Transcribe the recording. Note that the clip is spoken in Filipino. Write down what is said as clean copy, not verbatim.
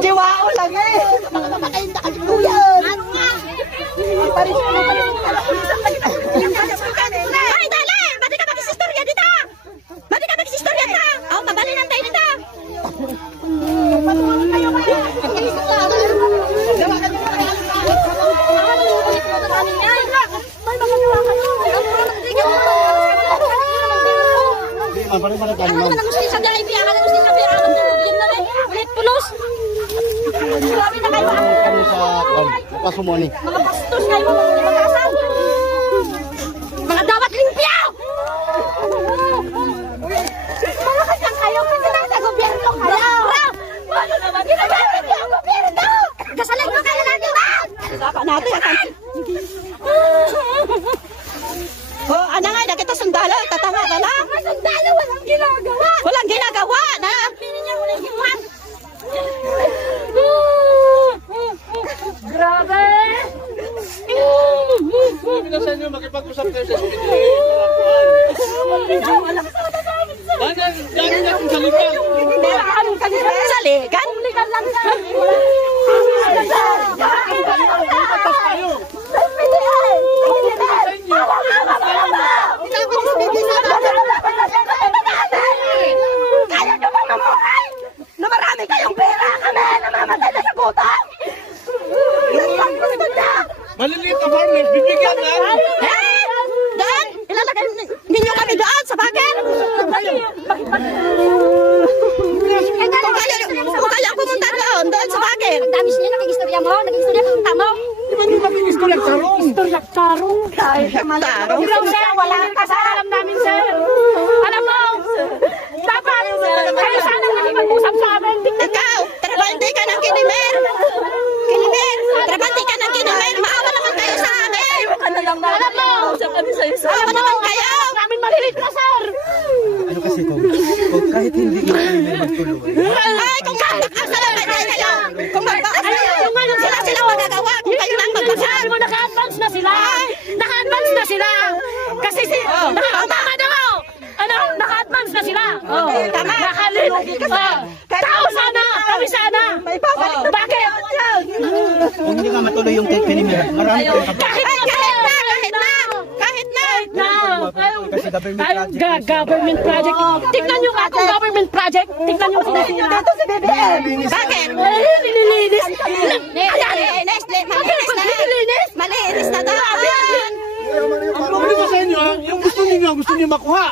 Jiwao lang eh. Mga mapakain na kasi luyan. Ano nga? Paris na ay, dali! Ba't ka mag-isistorya dito? Ba't ka mag-isistorya dito? Oh, mabali lang tayo dito. Patuloy kayo kaya. Mga bastos kayo mga kasal. Mga dapat limpyo. Mga kasang kayo pinatang sa gobyerno kayo. Ano naman ginagamit niyo ang gobyerno? Kasalan ko kayo natin ba? Dapat natin ang oh, ano nga, nakita sundalo, tatawa ka lang. Mga sundalo, walang ginagawa. Walang ginagawa, na. Pili niya walang iwan. Grabe! Sabi na sa inyo, makipag-usap kayo sa SPDA. Gano'n akong saligan. Anong saligan? Saligan? Saligan lang sa kaya nyo ba mamuhay? Na marami kayong pera kami, namamatay na sa butang. Yan lang gusto niya. Maliliit na farmers, bibigyan na. Dan, ilalagay ninyo kami doon sa bakit? Kung kaya pumunta doon sa bakit? Damis niya, nag-istorya mo, nag-istorya pumunta mo. Di ba nyo mag-istorya tarong? Istorya tarong. Tarong? Wala kang kasalam namin, sir. Alam mo, dapat kayo sanang nakipag-usap sa amin. Ikaw, trabante ka ng kinimer. Kinimer, trabante ka ng kinimer. Maawa naman kayo sa amin. Alam mo, maawa naman kayo. Namin malilit na, sir. Ano kasi ito? Kahit hindi yung kinimer magtuloy. Ay, kung magkakasalaman kayo. Kung magkakasalaman sila magagawa. Kung kayo lang magkakasalaman. Naka-advance na sila. Naka-advance na sila. Kasi tama daw. Ano, naka-advance na sila. Tama. Nakalit. Tao sana. Kami sana. Bakit? Kung hindi nga matuloy yung kinimer, marami pa yung Kahit na. kasi Government project. Tignan nyo nga kung government project. Tignan nyo kung Dito si BBM. Bakit? nililinis. Malinis na daan. Ang problema sa inyo, yung gusto niyo makuha.